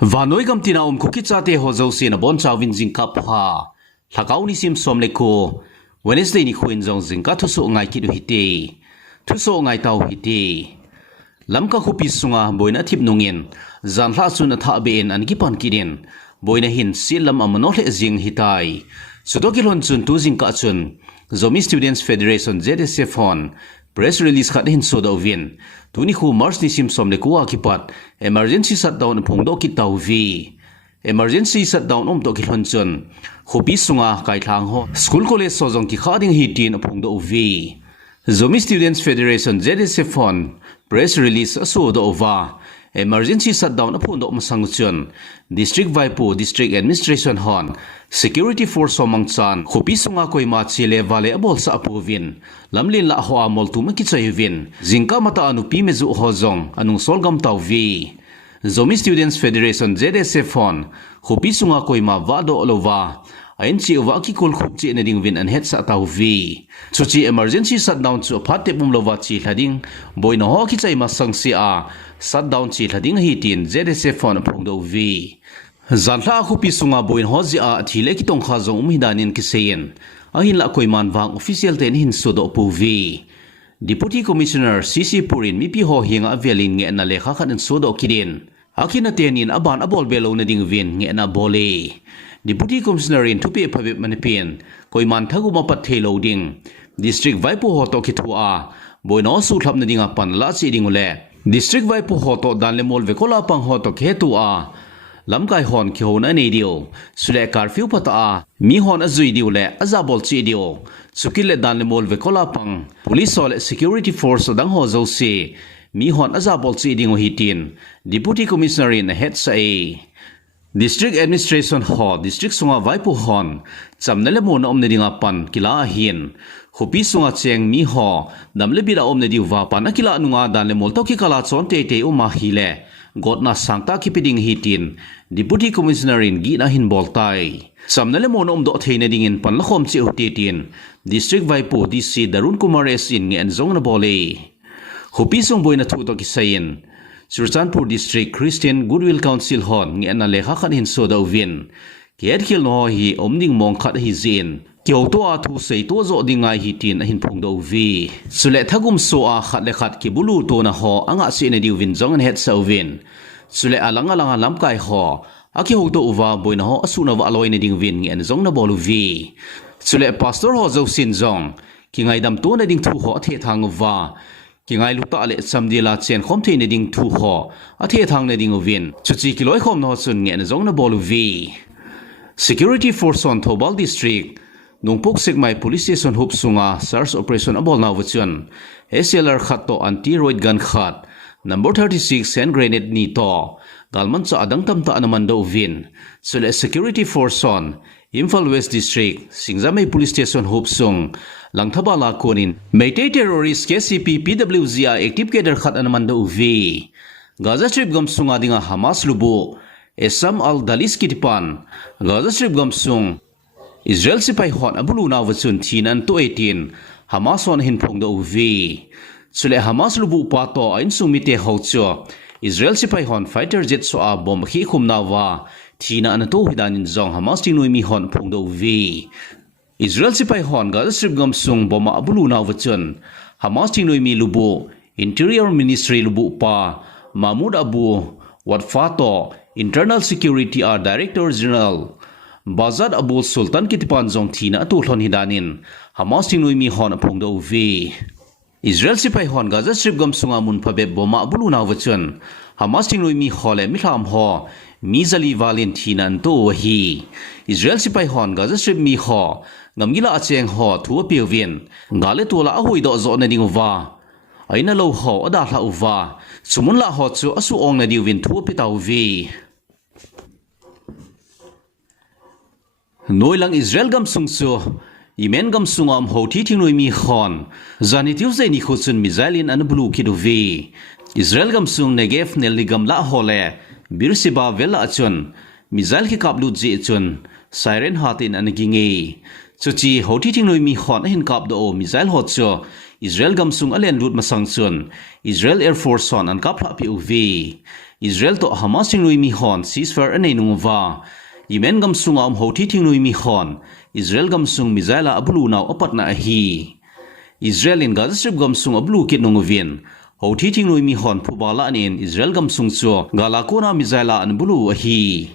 và nói gam tina khukit cha te ho zo sin a bon chawin jing kap ha thakau ni sim som le ko Wednesday ni khuin jong jing ka thu so ngai ki du hiti thu so ngai tau hiti lamka khopi sunga boina thip nungin zan hla chun tha be en an ki pan kirin boina hin silam amano le jing hitai sudoki lon chun tu jing ka chun Zomi Students Federation ZSF hon press release khat hin so do win tuni khu march ni sim som le ko akipat emergency shutdown Phongdoh ki tau vi emergency shutdown to ki lon chun khopi sunga kai thang ho school college so jong ki khading hi tin Phongdoh vi Zomi Students Federation ZSF hon press release so do over emergency shutdown Phongdoh masang chun district vaipu district administration hon security force somang chan khopi sunga koima chile vale abol sa apuvin lamlin la ho amol tu maki chayvin jingka mata anu pi mezu hozong anung solgam tawvi Zomi Students Federation ZSF hon khopi sunga koima wado olova ain chi wa ki kol khup chi neding win an het sa tawvi chuchi emergency shutdown chu phate pum lova chi hlading boina ho ki chai ma sangsi a shutdown chi hlading hi tin ZSF hon Phongdoh vi zanla khopi sunga boin hozi a thile ki tong kha zong umhidanin ki seyen ahin la koiman wang official ten hin sodo puvi Deputy Commissioner CC Purin mi pi ho hinga velin nge na lekha khan sodo kirin akina tenin aban abol belo na ding vin nge na bole Deputy Commissioner in tupi phabe manipin koiman thagu ma pat thelo ding district vaipu ho to khithua boino su thlap na dinga pan la chi dingule district vaipu ho to danle mol vekola pang ho to khetua Lamkai hon ki hon ani dio sule curfew pata mi hon azui dio le azabol chi dio sukile dan le mol ve kola pang police ole security force dang ho zo si mi hon azabol chi ding hitin deputy commissioner in head sai district administration ho district sunga vaipu hon chamnale mon omne dinga pan kila hin khopi sunga cheng mi ho damle bira omne diwa pan akila nunga dan le mol to ki kala chon te te uma hile Godna sangta kipiding hitin Deputy Commissioner in gina hin boltai samnale monom do theina dingin panlakhom che utitin District Vaipu DC Darun Kumar S in ngen zong na bole Khopi song boina thu to kisayin Surchanpur District Christian Goodwill Council hon ngen na lekha khan hin so do win kiat khil no hi omning mong khat hi zin Kiau to a thu sei to zo dingai hitin hin Phongdoh vi sule thagum so a khat le khat ki bulu to na ho anga se ne diu vin jong het so vin sule alanga langa lamkai ho aki ho to uwa boina ho asuna wa aloi ne ding vin ngen jong na bolu vi sule pastor ho zo sin jong ki ngai dam to na ding thu ho the thang wa ki ngai lu ta le samdila chen khom the ne ding thu ho a the thang ne ding vin chuchi ki loi khom no sun ngen jong na bolu vi security force on Thobal district Nungpok Sigmai Police Station Hup Sunga SARS Operation Abol Nawachun SLR Khat to anti-roid gun khat number 36 hand grenade ni to galman cha adang tam ta anaman do vin sule security force on Imphal West District Singzamai Police Station Hup Sung Langthabala konin Meitei terrorist KCP PWZA active cadre khat anaman do vi Gaza Strip gam sunga dinga Hamas lubu Esam al Dalis kitipan Gaza Strip gam sung Israel sipai hon abulu na wachun thinan to 18 Hamas on hin Phongdoh vi sule Hamas lubu pa to ain sumite hocho Israel sipai hon fighter jet so a bomb khi khumna wa thina an to hidanin jong Hamas tinui mi hon Phongdoh vi Israel sipai hon Gaza Strip gam sung bomba abulu na wachun Hamas tinui mi lubu Interior Ministry lubu pa Mahmoud Abu Wadfato Internal Security Director General Bazad Abul Sultan kitipan jong thina atu hlon hidanin Hamas tinui mi hon Phongdoh vi Israel sipai hon Gaza Strip gam sunga mun phabe boma bulu na wachun Hamas tinui mi hole mi hlam ho mi zali valin thina to hi Israel sipai hon Gaza Strip mi ho ngamgila acheng ho thu piwin ngale tola a hoi do zo na ding wa aina lo ho ada hla uwa sumun la ho chu asu ong na diwin thu pitaw vi Noi lang Israel gam sung su imen gam sungam ho thi thinoi mi khon zani tuesday ni khochun mizailin an bulu kidu vi Israel gam sung Negev nelli gam la hole birsiba vela achun mizail ki kaplu ji chun siren hatin an ginge chuchi ho thi thinoi mi khon hin kap do mizail ho cho Israel gam sung alen lut masang chun Israel Air Force on an kapla pi uvi Israel to Hamas sing lui mi hon ceasefire anei nungwa Yemen gam sunga hoti thing lui mi hon Israel gam sung mizaila ablu naw apat na hi Israel in Gaza Strip gam sung ablu kit nungwin hoti thing lui mi hon phubala anin Israel gam sung chu gala kona mizaila an bulu hi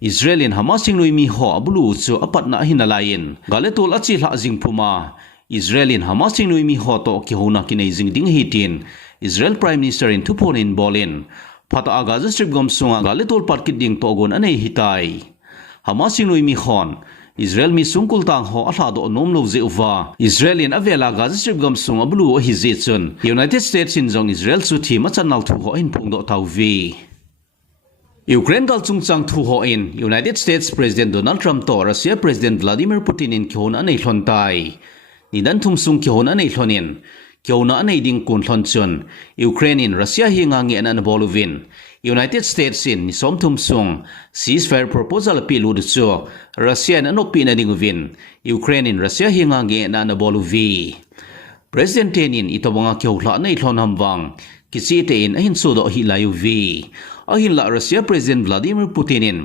Israel in Hamas sing lui mi ho ablu chu apat na hinalain gale tol achi hla jing phuma Israel in Hamas sing lui mi ho to ki hona kinai jing ding hitin Israel Prime Minister in Tupon in Bolin Pata Gaza Strip gam sunga gale tol patkit ding togon anei hitai Hamas sing lui mi hon Israel mi sungkul tang ho atha do nom lo zeuwa Israel in avela Gaza Strip gam sunga blu hi zechun United States in Jong Israel chu thi ma chanal thu ho in Phongdoh tauvi Ukraine gal chungchang thu ho in United States President Donald Trump to Russia President Vladimir Putin in khon anei hlontai nidan thum sung khon anei hlonin Kiona anei ding kun hlonchun Ukraine in Russia hi ngangi an boluvin United States in nisom thum sung ceasefire proposal pilu chu Russia an opi na dinguvin Ukraine in Russia hi ngangi an boluvi President Tenin itawanga kyohla nei hlonhamwang kisi te in ahin so do hi layuvi ahin la Russia President Vladimir Putin in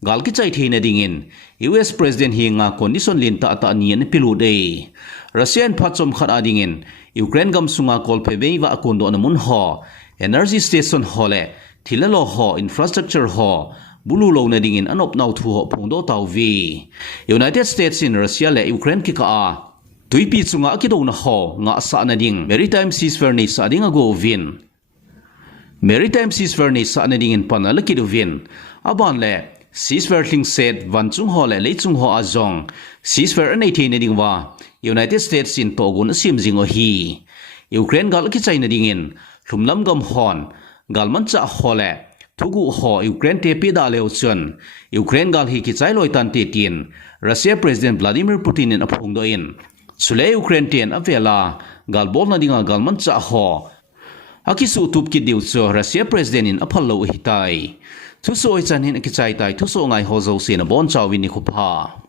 gal ki chai theina dingin US President hi nga condition lin ta ta nian pilu dei Russian phachom khat adingin Ukraine gam sunga kolpe beiwa akondo namun ho energy station hole thilalo ho infrastructure ho bulu lo na dingin anop nau thu ho Phongdoh tauvi United States in Russia le Ukraine ki ka a tuipi chunga akido na ho nga sa na ding maritime ceasefire ni sa ding ago vin maritime ceasefire ni sa na ding in panala ki do vin aban le ceasefire thing set van chung ho le chung ho azong ceasefire nei the na ding wa United States in togun sim jingo hi Ukraine gal ki China dingin thumlam gam hon galman cha hole thugu ho Ukraine te pi da leo chun Ukraine gal hi ki chai loi tan te tin Russia President Vladimir Putin in Phongdoh in sule Ukraine ten avela gal bol na dinga galman cha ho akisu tup ki diu chu Russia President in aphallo hitai thu so chan hin ki chai tai thu so ngai ho zo sin bon chawin ni khupha